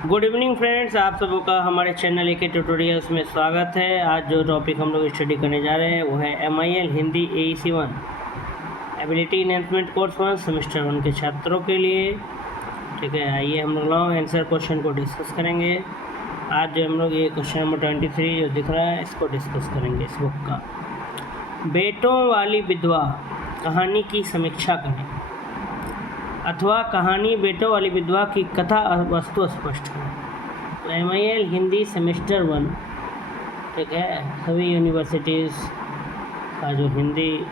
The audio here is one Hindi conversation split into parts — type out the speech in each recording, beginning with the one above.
गुड इवनिंग फ्रेंड्स, आप सबों का हमारे चैनल ए के ट्यूटोरियल्स में स्वागत है। आज जो टॉपिक हम लोग स्टडी करने जा रहे हैं वो है MIL Hindi AEC 1 ability enhancement course 1 semester 1 के छात्रों के लिए। ठीक है, आइए हम लोग लॉन्ग आंसर क्वेश्चन को डिस्कस करेंगे। आज जो हम लोग ये क्वेश्चन नंबर 23 जो दिख रहा है इसको डिस्कस करेंगे इस बुक का। बेटों वाली विधवा कहानी की समीक्षा करें अथवा कहानी बेटों वाली विधवा की कथा वस्तु स्पष्ट करें। तो MIL हिंदी सेमेस्टर 1, ठीक है, सभी यूनिवर्सिटीज़ का जो हिंदी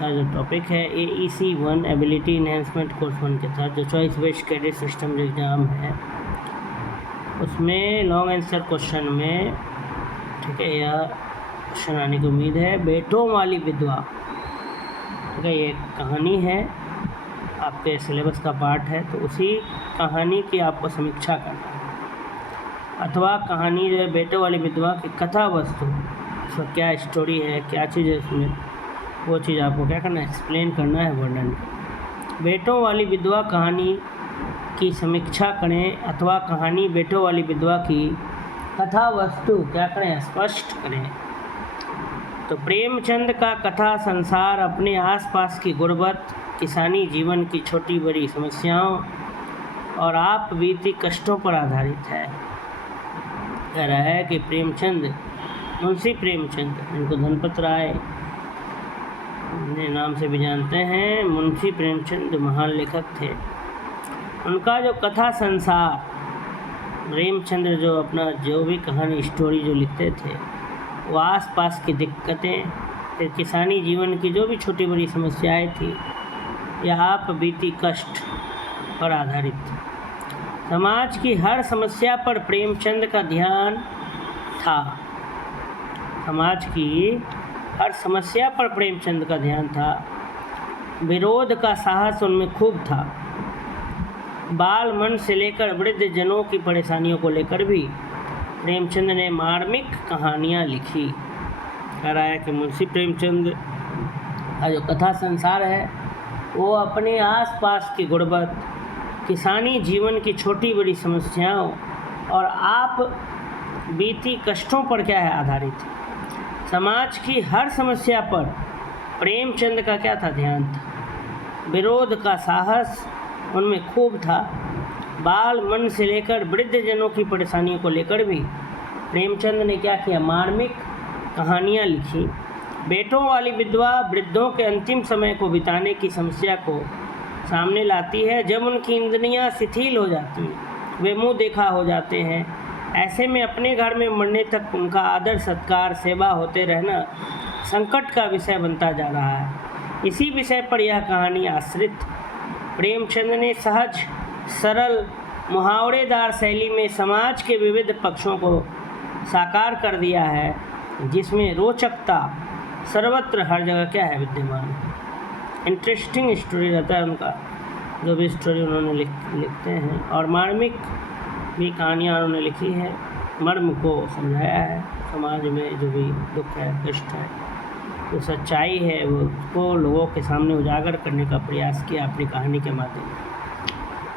का जो टॉपिक है AEC 1 एबिलिटी इनहेंसमेंट कोर्स 1 के साथ जो चॉइस बेस्ड क्रेडिट सिस्टम जो एग्ज़ाम है उसमें लॉन्ग आंसर क्वेश्चन में, ठीक है, यह क्वेश्चन आने की उम्मीद है। बेटों वाली विधवा, ठीक है, ये कहानी है, आपके सिलेबस का पार्ट है, तो उसी कहानी की आपको समीक्षा करना है। अथवा कहानी जो है बेटों वाली विधवा की कथा वस्तु, उसका क्या स्टोरी है, क्या चीज़ है उसमें, वो चीज़ आपको क्या करना है, एक्सप्लेन करना है, वर्णन। बेटों वाली विधवा कहानी की समीक्षा करें अथवा कहानी बेटों वाली विधवा की कथा वस्तु क्या करें, स्पष्ट करें। तो प्रेमचंद का कथा संसार अपने आसपास की गुर्बत, किसानी जीवन की छोटी बड़ी समस्याओं और आप बीती कष्टों पर आधारित है। कह रहा है कि प्रेमचंद, मुंशी प्रेमचंद, इनको धनपत राय अपने नाम से भी जानते हैं, मुंशी प्रेमचंद महान लेखक थे। उनका जो कथा संसार, प्रेमचंद जो अपना जो भी कहानी स्टोरी जो लिखते थे वो आसपास की दिक्कतें, फिर किसानी जीवन की जो भी छोटी बड़ी समस्याएं थी या आप बीती कष्ट पर आधारित थी। समाज की हर समस्या पर प्रेमचंद का ध्यान था। समाज की हर समस्या पर प्रेमचंद का ध्यान था। विरोध का साहस उनमें खूब था। बाल मन से लेकर वृद्ध जनों की परेशानियों को लेकर भी प्रेमचंद ने मार्मिक कहानियाँ लिखी। कह रहा है कि मुंशी प्रेमचंद का जो कथा संसार है वो अपने आसपास की गुर्बत, किसानी जीवन की छोटी बड़ी समस्याओं और आप बीती कष्टों पर क्या है, आधारित है। समाज की हर समस्या पर प्रेमचंद का क्या था, ध्यान था। विरोध का साहस उनमें खूब था। बाल मन से लेकर वृद्ध जनों की परेशानियों को लेकर भी प्रेमचंद ने क्या किया, मार्मिक कहानियाँ लिखी। बेटों वाली विधवा वृद्धों के अंतिम समय को बिताने की समस्या को सामने लाती है। जब उनकी इंद्रियां शिथिल हो जाती हैं, वे मुंह देखा हो जाते हैं, ऐसे में अपने घर में मरने तक उनका आदर सत्कार सेवा होते रहना संकट का विषय बनता जा रहा है। इसी विषय पर यह कहानी आश्रित। प्रेमचंद ने सहज सरल मुहावरेदार शैली में समाज के विविध पक्षों को साकार कर दिया है, जिसमें रोचकता सर्वत्र हर जगह क्या है, विद्यमान। इंटरेस्टिंग स्टोरी रहता है उनका, जो भी स्टोरी उन्होंने लिखते हैं, और मार्मिक भी कहानियाँ उन्होंने लिखी है, मर्म को समझाया है। समाज में जो भी दुख है, कष्ट है, जो सच्चाई है वो उसको लोगों के सामने उजागर करने का प्रयास किया अपनी कहानी के माध्यम से।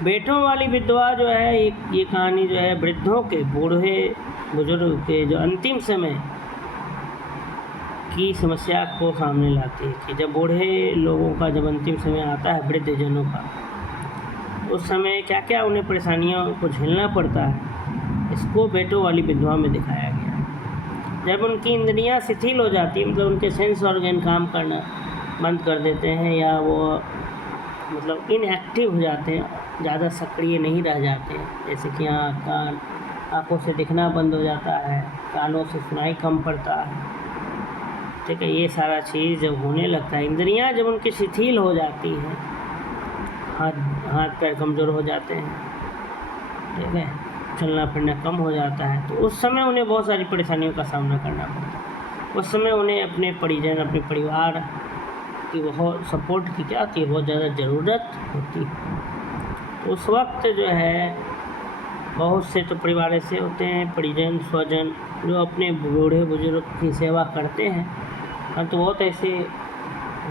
बेटों वाली विधवा जो है ये कहानी जो है वृद्धों के, बूढ़े बुजुर्ग के जो अंतिम समय की समस्या को सामने लाती है कि जब बूढ़े लोगों का जब अंतिम समय आता है, वृद्ध जनों का, उस समय क्या क्या उन्हें परेशानियों को झेलना पड़ता है, इसको बेटों वाली विधवा में दिखाया गया। जब उनकी इंद्रियां शिथिल हो जाती है, मतलब उनके सेंस ऑर्गन काम करना बंद कर देते हैं या वो मतलब इनएक्टिव हो जाते हैं, ज़्यादा सक्रिय नहीं रह जाते हैं, जैसे कि आँखों से दिखना बंद हो जाता है, कानों से सुनाई कम पड़ता है, ठीक है, ये सारा चीज़ जब होने लगता है, इंद्रियां जब उनकी शिथिल हो जाती हैं, हाथ पैर कमज़ोर हो जाते हैं, ठीक है, चलना फिरना कम हो जाता है, तो उस समय उन्हें बहुत सारी परेशानियों का सामना करना पड़ता है। उस समय उन्हें अपने परिजन, अपने परिवार की बहुत सपोर्ट की क्या होती है, बहुत ज़्यादा ज़रूरत होती है। उस वक्त जो है बहुत से तो परिवार ऐसे होते हैं, परिजन स्वजन, जो अपने बूढ़े बुजुर्ग की सेवा करते हैं, और तो बहुत ऐसे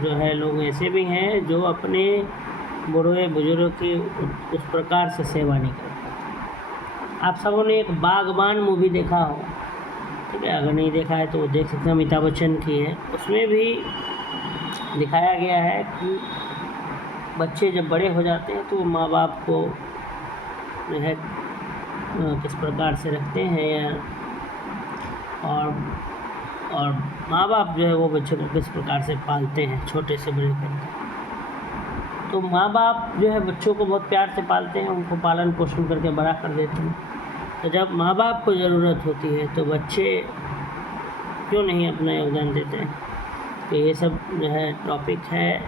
जो है लोग ऐसे भी हैं जो अपने बूढ़े बुजुर्ग की उस प्रकार से सेवा नहीं करते। आप सबों ने एक बागबान मूवी देखा हो, ठीक है, अगर नहीं देखा है तो देख सकते हैं, अमिताभ बच्चन की है। उसमें भी दिखाया गया है कि बच्चे जब बड़े हो जाते हैं तो माँ बाप को जो है किस प्रकार से रखते हैं, या और माँ बाप जो है वो बच्चे को किस प्रकार से पालते हैं, छोटे से बड़े करते हैं। तो माँ बाप जो है बच्चों को बहुत प्यार से पालते हैं, उनको पालन पोषण करके बड़ा कर देते हैं। तो जब माँ बाप को ज़रूरत होती है तो बच्चे क्यों नहीं अपना योगदान देते हैं। तो ये सब जो है टॉपिक है।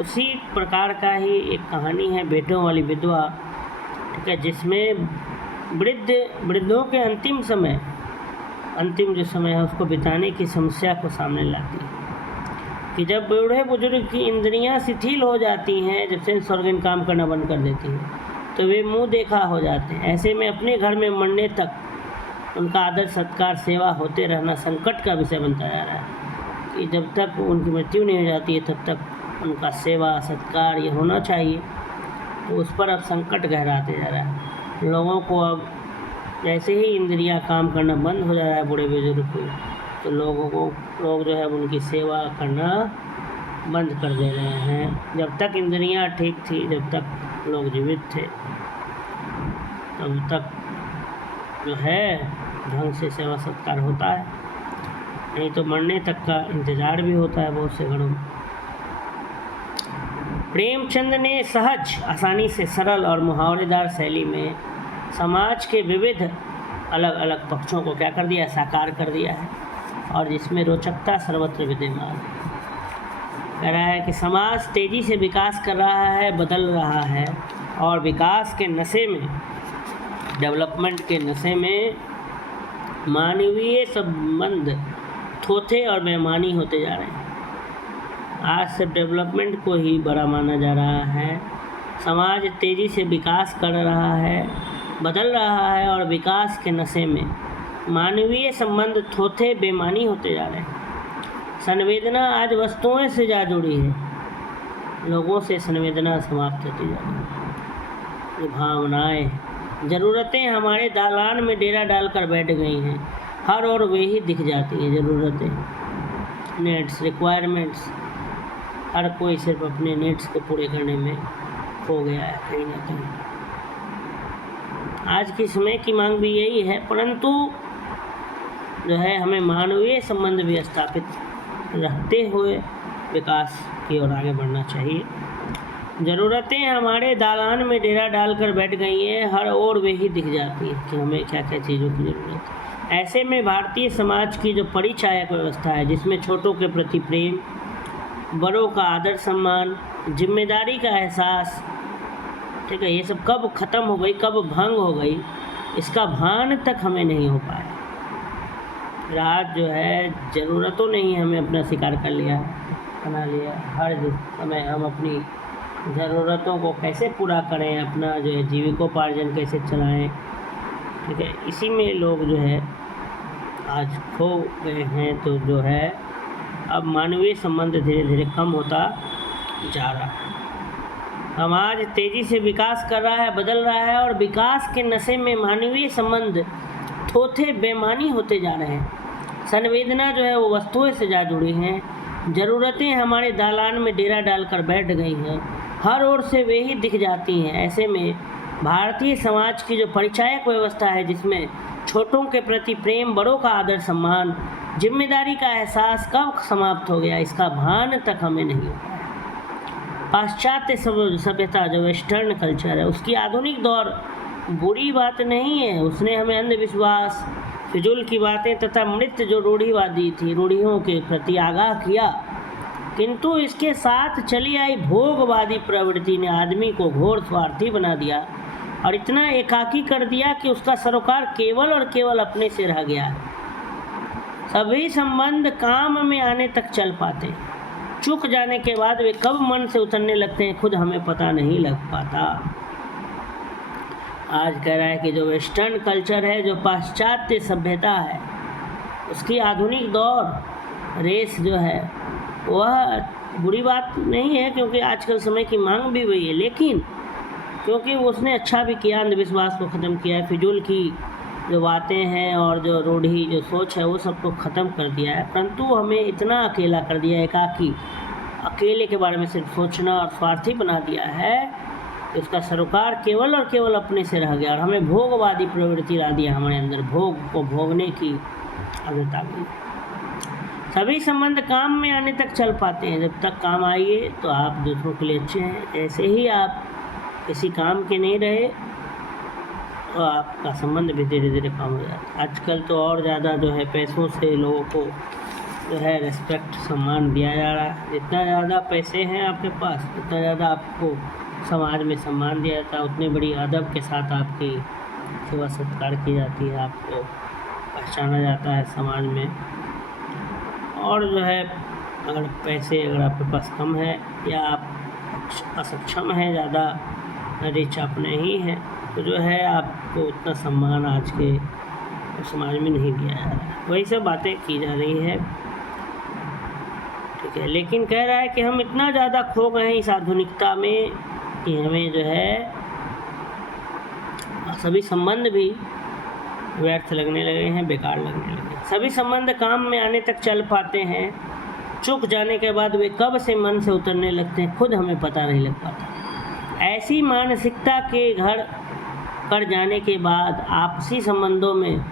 उसी प्रकार का ही एक कहानी है बेटों वाली विधवा, ठीक है, जिसमें वृद्धों के अंतिम जो समय है उसको बिताने की समस्या को सामने लाती है कि जब बूढ़े बुजुर्ग की इंद्रियां शिथिल हो जाती हैं, जब सेंस ऑर्गन काम करना बंद कर देती है, तो वे मुंह देखा हो जाते हैं। ऐसे में अपने घर में मरने तक उनका आदर सत्कार सेवा होते रहना संकट का विषय बनता जा रहा है कि जब तक उनकी मृत्यु नहीं हो जाती है तब तक उनका सेवा सत्कार ये होना चाहिए। तो उस पर अब संकट गहराते जा रहा है। लोगों को अब जैसे ही इंद्रियां काम करना बंद हो जा रहा है बूढ़े बुजुर्ग को, तो लोग जो है उनकी सेवा करना बंद कर दे रहे हैं। जब तक इंद्रियां ठीक थी, जब तक लोग जीवित थे, तब तक जो है ढंग से सेवा सत्कार होता है, नहीं तो मरने तक का इंतज़ार भी होता है बहुत से घरों में। प्रेमचंद ने सहज, आसानी से सरल और मुहावरेदार शैली में समाज के विविध अलग अलग पक्षों को क्या कर दिया, साकार कर दिया है, और जिसमें रोचकता सर्वत्र विद्यमान है। कह रहा है कि समाज तेज़ी से विकास कर रहा है, बदल रहा है, और विकास के नशे में, डेवलपमेंट के नशे में मानवीय संबंध थोथे और बेईमानी होते जा रहे हैं। आज सिर्फ डेवलपमेंट को ही बड़ा माना जा रहा है। समाज तेज़ी से विकास कर रहा है, बदल रहा है, और विकास के नशे में मानवीय संबंध थोथे बेईमानी होते जा रहे हैं। संवेदना आज वस्तुओं से जा जुड़ी है, लोगों से संवेदना समाप्त होती जा रही है। भावनाएं, ज़रूरतें हमारे दालान में डेरा डालकर बैठ गई हैं, हर ओर वे ही दिख जाती हैं ज़रूरतें, नीड्स, रिक्वायरमेंट्स। हर कोई सिर्फ अपने नीड्स को पूरे करने में खो गया है कहीं ना कहीं। आज के समय की मांग भी यही है, परंतु जो है हमें मानवीय संबंध भी स्थापित रखते हुए विकास की ओर आगे बढ़ना चाहिए। ज़रूरतें हमारे दालान में डेरा डालकर बैठ गई हैं, हर ओर वे ही दिख जाती है कि हमें क्या क्या चीज़ों की ज़रूरत है। ऐसे में भारतीय समाज की जो परिचायक व्यवस्था है, जिसमें छोटों के प्रति प्रेम, बड़ों का आदर सम्मान, जिम्मेदारी का एहसास, ठीक है, ये सब कब ख़त्म हो गई, कब भंग हो गई, इसका भान तक हमें नहीं हो पाया। रात जो है ज़रूरतों ने ही हमें अपना शिकार कर लिया, बना लिया। हर समय हम अपनी ज़रूरतों को कैसे पूरा करें, अपना जो है जीविकोपार्जन कैसे चलाएं, ठीक है, इसी में लोग जो है आज खो गए हैं। तो जो है अब मानवीय संबंध धीरे धीरे कम होता जा रहा है। समाज तेज़ी से विकास कर रहा है, बदल रहा है, और विकास के नशे में मानवीय संबंध थोथे बेईमानी होते जा रहे हैं। संवेदना जो है वो वस्तुओं से जा जुड़ी हैं, ज़रूरतें हमारे दालान में डेरा डालकर बैठ गई हैं, हर ओर से वे ही दिख जाती हैं। ऐसे में भारतीय समाज की जो परिचायक व्यवस्था है, जिसमें छोटों के प्रति प्रेम, बड़ों का आदर सम्मान, जिम्मेदारी का एहसास कब समाप्त हो गया, इसका भान तक हमें नहीं हो पाया। पाश्चात्य सभ्यता जो वेस्टर्न कल्चर है, उसकी आधुनिक दौर बुरी बात नहीं है। उसने हमें अंधविश्वास, फिजूल की बातें तथा मृत जो रूढ़िवादी थी, रूढ़ियों के प्रति आगाह किया, किंतु इसके साथ चली आई भोगवादी प्रवृत्ति ने आदमी को घोर स्वार्थी बना दिया और इतना एकाकी कर दिया कि उसका सरोकार केवल और केवल अपने से रह गया। सभी संबंध काम में आने तक चल पाते, चूक जाने के बाद वे कब मन से उतरने लगते हैं खुद हमें पता नहीं लग पाता। आज कह रहा है कि जो वेस्टर्न कल्चर है, जो पाश्चात्य सभ्यता है, उसकी आधुनिक दौर रेस जो है वह बुरी बात नहीं है, क्योंकि आजकल समय की मांग भी वही है, लेकिन क्योंकि उसने अच्छा भी किया, अंधविश्वास को ख़त्म किया, फिजूल की जो बातें हैं और जो रूढ़ी जो सोच है वो सबको ख़त्म कर दिया है, परंतु हमें इतना अकेला कर दिया, एकाकी, अकेले के बारे में सिर्फ सोचना और स्वार्थी बना दिया है कि उसका सरोकार केवल और केवल अपने से रह गया और हमें भोगवादी प्रवृत्ति ला दिया, हमारे अंदर भोग को भोगने की आदत आ गई। सभी संबंध काम में आने तक चल पाते हैं, जब तक काम आइए तो आप दूसरों के लिए अच्छे हैं, ऐसे ही आप किसी काम के नहीं रहे तो आपका संबंध भी धीरे धीरे कम हो जाता है। आजकल तो और ज़्यादा जो है पैसों से लोगों को जो है रिस्पेक्ट, सम्मान दिया जा रहा है। जितना ज़्यादा पैसे हैं आपके पास उतना ज़्यादा आपको समाज में सम्मान दिया जाता है, उतनी बड़ी अदब के साथ आपकी सेवा सत्कार की जाती है, आपको पहचाना जाता है समाज में। और जो है अगर पैसे अगर आपके पास कम है या आप असक्षम हैं, ज़्यादा रिच आप नहीं हैं, तो जो है आपको उतना सम्मान आज के समाज में नहीं दिया जा रहा है। वही सब बातें की जा रही है, ठीक है। लेकिन कह रहा है कि हम इतना ज़्यादा खो गए हैं इस आधुनिकता में कि हमें जो है सभी संबंध भी व्यर्थ लगने लगे हैं, बेकार लगने लगे हैं। सभी संबंध काम में आने तक चल पाते हैं, चूक जाने के बाद वे कब से मन से उतरने लगते हैं खुद हमें पता नहीं लग पाता। ऐसी मानसिकता के घर कर जाने के बाद आपसी संबंधों में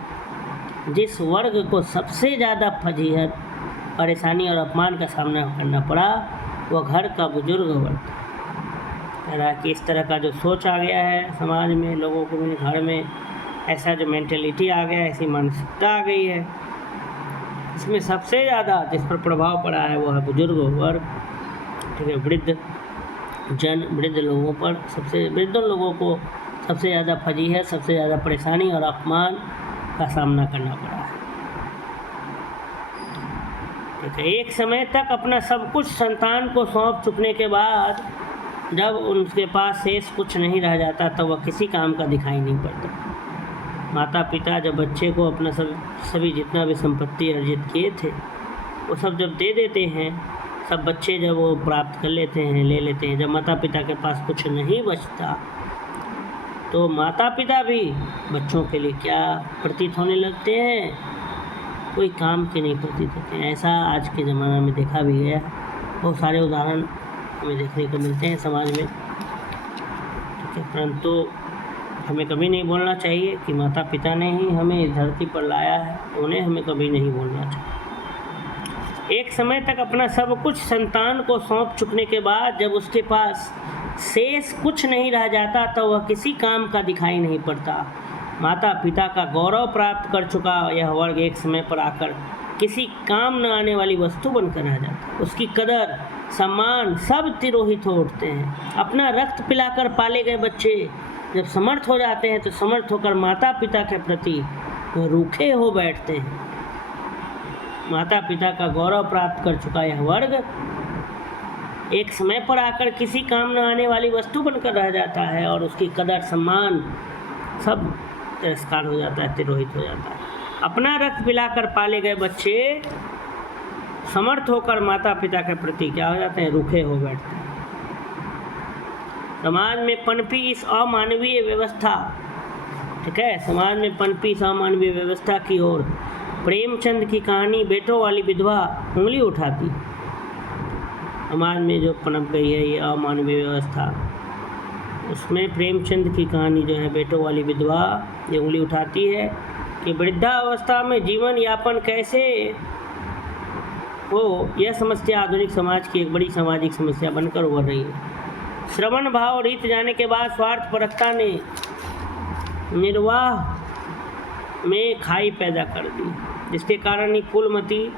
जिस वर्ग को सबसे ज़्यादा फजीहत, परेशानी और अपमान का सामना करना पड़ा वह घर का बुजुर्ग वर्ग था। कि इस तरह का जो सोच आ गया है समाज में, लोगों को में घर में ऐसा जो मेंटेलिटी आ गया, ऐसी मानसिकता आ गई है, इसमें सबसे ज़्यादा जिस पर प्रभाव पड़ा है वो है बुजुर्ग वर्ग, ठीक है। वृद्ध लोगों पर, सबसे वृद्ध लोगों को सबसे ज़्यादा फजीहत, सबसे ज़्यादा परेशानी और अपमान का सामना करना पड़ा है, ठीक है। एक समय तक अपना सब कुछ संतान को सौंप चुकने के बाद जब उनके पास शेष कुछ नहीं रह जाता तो वह किसी काम का दिखाई नहीं पड़ता। माता पिता जब बच्चे को अपना सभी जितना भी संपत्ति अर्जित किए थे वो सब जब दे देते हैं, सब बच्चे जब वो प्राप्त कर लेते हैं, ले लेते हैं, जब माता पिता के पास कुछ नहीं बचता तो माता पिता भी बच्चों के लिए क्या प्रतीत होने लगते हैं, कोई काम के नहीं प्रतीत होते हैं। ऐसा आज के ज़माना में देखा भी गया, बहुत सारे उदाहरण हमें देखने को मिलते हैं समाज में, ठीक है। परंतु हमें कभी नहीं बोलना चाहिए कि माता पिता ने ही हमें इस धरती पर लाया है, उन्हें हमें कभी नहीं बोलना चाहिए। एक समय तक अपना सब कुछ संतान को सौंप चुकने के बाद जब उसके पास शेष कुछ नहीं रह जाता तो वह किसी काम का दिखाई नहीं पड़ता। माता पिता का गौरव प्राप्त कर चुका यह वर्ग एक समय पर आकर किसी काम न आने वाली वस्तु बनकर रह जाता। उसकी कदर, सम्मान सब तिरोहित हो उठते हैं। अपना रक्त पिलाकर पाले गए बच्चे जब समर्थ हो जाते हैं तो समर्थ होकर माता पिता के प्रति रूखे हो बैठते हैं। माता पिता का गौरव प्राप्त कर चुका यह वर्ग एक समय पर आकर किसी काम न आने वाली वस्तु बनकर रह जाता है और उसकी कदर, सम्मान सब तिरस्कार हो जाता है, तिरोहित हो जाता है। अपना रक्त पिलाकर पाले गए बच्चे समर्थ होकर माता पिता के प्रति क्या हो जाते हैं, रूखे हो बैठते हैं। समाज में पनपी इस अमानवीय व्यवस्था, ठीक है, समाज में पनपी इस अमानवीय व्यवस्था की ओर प्रेमचंद की कहानी बेटों वाली विधवा उंगली उठाती। समाज में जो पनप गई है ये अमानवीय व्यवस्था, उसमें प्रेमचंद की कहानी जो है बेटों वाली विधवा ये उंगली उठाती है कि वृद्धावस्था में जीवन यापन कैसे हो, यह समस्या आधुनिक समाज की एक बड़ी सामाजिक समस्या बनकर उभर रही है। श्रवण भाव रीत जाने के बाद स्वार्थपरकता ने निर्वाह में खाई पैदा कर दी, जिसके कारण ही फूलमती,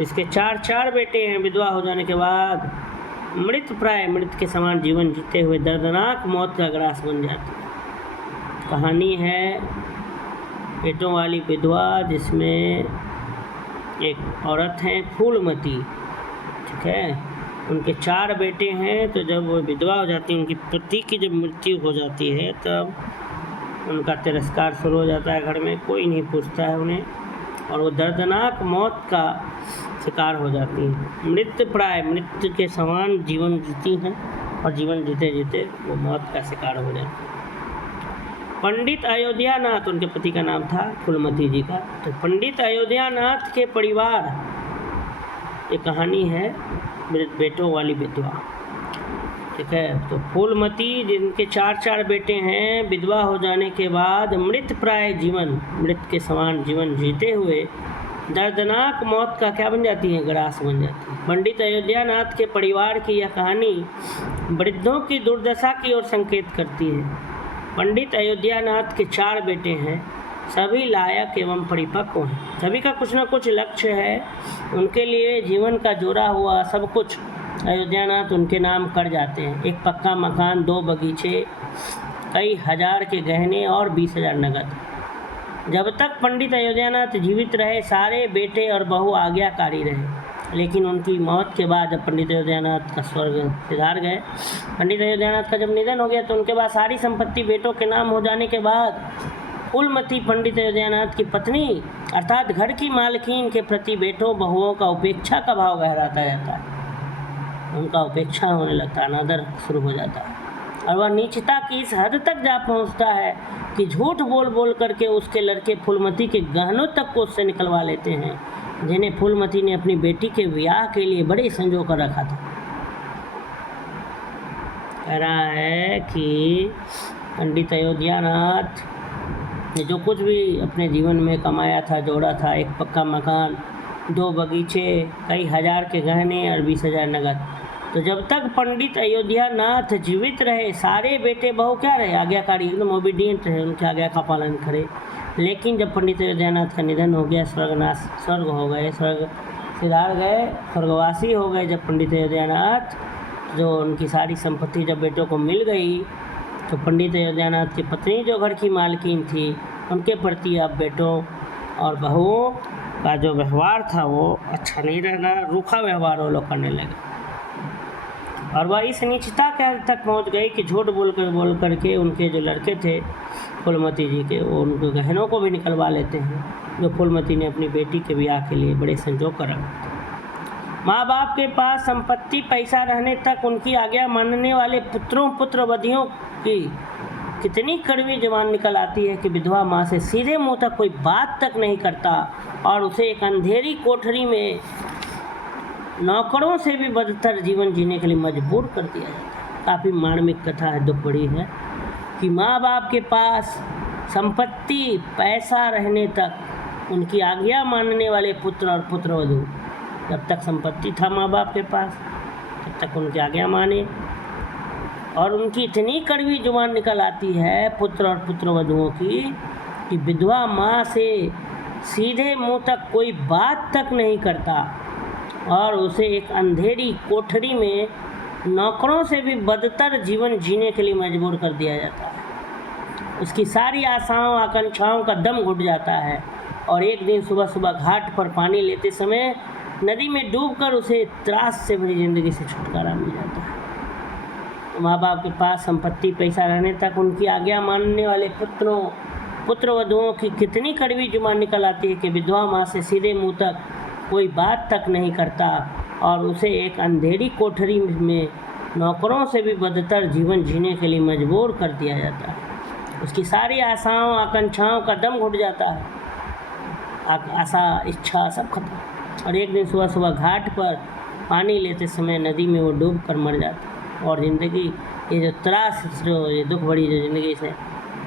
इसके चार बेटे हैं, विधवा हो जाने के बाद मृत प्राय मृत के समान जीवन जीते हुए दर्दनाक मौत का ग्रास बन जाती है। कहानी है बेटों वाली विधवा, जिसमें एक औरत है फूलमती, ठीक है, उनके 4 बेटे हैं। तो जब वो विधवा हो जाती है, उनकी पति की जब मृत्यु हो जाती है तब उनका तिरस्कार शुरू हो जाता है, घर में कोई नहीं पूछता है उन्हें, और वो दर्दनाक मौत का शिकार हो जाती हैं। मृत प्राय मृत्यु के समान जीवन जीती हैं और जीवन जीते जीते वो मौत का शिकार हो जाते। पंडित अयोध्यानाथ उनके पति का नाम था, फूलमती जी का। तो पंडित अयोध्यानाथ के परिवार, ये कहानी है बेटों वाली विधवा, ठीक है। तो फूलमती जिनके 4 बेटे हैं, विधवा हो जाने के बाद मृत प्राय जीवन, मृत के समान जीवन जीते हुए दर्दनाक मौत का क्या बन जाती है, ग्रास बन जाती है। पंडित अयोध्यानाथ के परिवार की यह कहानी वृद्धों की दुर्दशा की ओर संकेत करती है। पंडित अयोध्यानाथ के 4 बेटे हैं, सभी लायक एवं परिपक्व हैं, सभी का कुछ न कुछ लक्ष्य है, उनके लिए जीवन का जोड़ा हुआ सब कुछ अयोध्यानाथ उनके नाम कर जाते हैं। एक पक्का मकान, 2 बगीचे, कई हजार के गहने और 20,000 नगद। जब तक पंडित अयोध्यानाथ जीवित रहे सारे बेटे और बहू आज्ञाकारी रहे, लेकिन उनकी मौत के बाद जब पंडित अयोध्यानाथ का स्वर्ग सिधार गए, पंडित अयोध्यानाथ का जब निधन हो गया तो उनके बाद सारी संपत्ति बेटों के नाम हो जाने के बाद फूलमती पंडित अयोध्यानाथ की पत्नी अर्थात घर की मालकिन के प्रति बेटों बहुओं का उपेक्षा का भाव गहराता जाता है, उनका उपेक्षा होने लगता है, अनादर शुरू हो जाता है, और वह नीचता की इस हद तक जा पहुंचता है कि झूठ बोल बोल करके उसके लड़के फूलमती के गहनों तक को उससे निकलवा लेते हैं, जिन्हें फूलमती ने अपनी बेटी के ब्याह के लिए बड़े संजो कर रखा था। कह रहा है कि पंडित अयोध्यानाथ ने जो कुछ भी अपने जीवन में कमाया था, जोड़ा था, एक पक्का मकान, 2 बगीचे, कई हजार के गहने और 20,000 नगद। तो जब तक पंडित अयोध्यानाथ जीवित रहे सारे बेटे बहू क्या रहे, आज्ञाकारी, एकदम ओबीडियंट रहे, उनकी आज्ञा का पालन करे। लेकिन जब पंडित अयोध्यानाथ का निधन हो गया, स्वर्ग हो गए, स्वर्ग सिधार गए, स्वर्गवासी हो गए जब पंडित अयोध्यानाथ, जो उनकी सारी संपत्ति जब बेटों को मिल गई, तो पंडित अयोध्यानाथ की पत्नी जो घर की मालकिन थी, उनके प्रति अब बेटों और बहुओं का जो व्यवहार था वो अच्छा नहीं रहना, रूखा व्यवहार वो लोग करने लगे, और वह इस नीचता के हद तक पहुंच गई कि झूठ बोल करके उनके जो लड़के थे फूलमती जी के, वो उनके गहनों को भी निकलवा लेते हैं, जो फूलमती ने अपनी बेटी के ब्याह के लिए बड़े संजो कर रखा था। माँ बाप के पास संपत्ति पैसा रहने तक उनकी आज्ञा मानने वाले पुत्रों पुत्रवधियों की कितनी कड़वी जुबान निकल आती है कि विधवा माँ से सीधे मुंह तक कोई बात तक नहीं करता, और उसे एक अंधेरी कोठरी में नौकरों से भी बदतर जीवन जीने के लिए मजबूर कर दिया जाता है। काफ़ी मार्मिक कथा है, दुख बड़ी है कि माँ बाप के पास संपत्ति पैसा रहने तक उनकी आज्ञा मानने वाले पुत्र और पुत्रवधू, जब तक संपत्ति था माँ बाप के पास तब तक उनकी आज्ञा माने, और उनकी इतनी कड़वी जुबान निकल आती है पुत्र और पुत्रवधुओं की कि विधवा माँ से सीधे मुंह तक कोई बात तक नहीं करता, और उसे एक अंधेरी कोठरी में नौकरों से भी बदतर जीवन जीने के लिए मजबूर कर दिया जाता है। उसकी सारी आशाओं आकांक्षाओं का दम घुट जाता है, और एक दिन सुबह सुबह घाट पर पानी लेते समय नदी में डूबकर उसे त्रास से भरी जिंदगी से छुटकारा मिल जाता है। तो माँ बाप के पास संपत्ति पैसा रहने तक उनकी आज्ञा मानने वाले पुत्रवधुओं की कितनी कड़वी जुबान निकल आती है कि विधवा माँ से सीधे मुंह तक कोई बात तक नहीं करता, और उसे एक अंधेरी कोठरी में नौकरों से भी बदतर जीवन जीने के लिए मजबूर कर दिया जाता है। उसकी सारी आशाओं आकांक्षाओं का दम घुट जाता है, आशा इच्छा सब खत्म, और एक दिन सुबह सुबह घाट पर पानी लेते समय नदी में वो डूब कर मर जाता है, और ज़िंदगी ये जो त्रास, जो ये दुख भरी जो ज़िंदगी से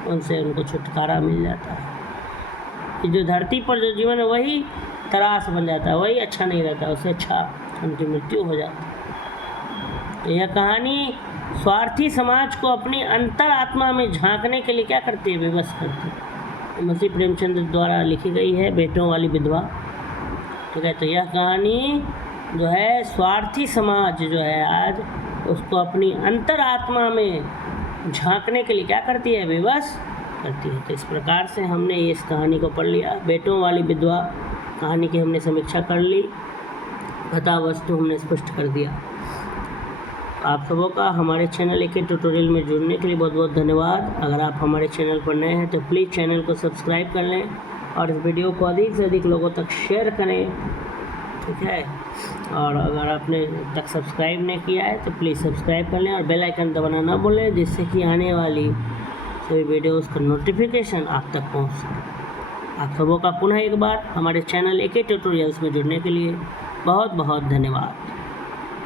उनसे उनको छुटकारा मिल जाता है। कि जो धरती पर जो जीवन है वही त्रास बन जाता है, वही अच्छा नहीं रहता, उससे अच्छा उनकी मृत्यु हो जाती है। यह कहानी स्वार्थी समाज को अपनी अंतर आत्मा में झांकने के लिए क्या करती है, विवश करती है। मुंशी प्रेमचंद द्वारा लिखी गई है, बेटों वाली विधवा, ठीक है। तो यह कहानी जो है स्वार्थी समाज जो है आज उसको अपनी अंतर आत्मा में झांकने के लिए क्या करती है, विवश करती है। तो इस प्रकार से हमने इस कहानी को पढ़ लिया, बेटों वाली विधवा कहानी की हमने समीक्षा कर ली, कथा वस्तु हमने स्पष्ट कर दिया। आप सबों का हमारे चैनल एक ट्यूटोरियल में जुड़ने के लिए बहुत बहुत धन्यवाद। अगर आप हमारे चैनल पर नए हैं तो प्लीज़ चैनल को सब्सक्राइब कर लें और इस वीडियो को अधिक से अधिक लोगों तक शेयर करें, ठीक है। और अगर आपने तक सब्सक्राइब नहीं किया है तो प्लीज़ सब्सक्राइब कर लें और बेल आइकन दबाना ना भूलें, जिससे कि आने वाली सभी वीडियोस का नोटिफिकेशन आप तक पहुंच सके। आप सबों का पुनः एक बार हमारे चैनल AK ट्यूटोरियल्स में जुड़ने के लिए बहुत बहुत धन्यवाद।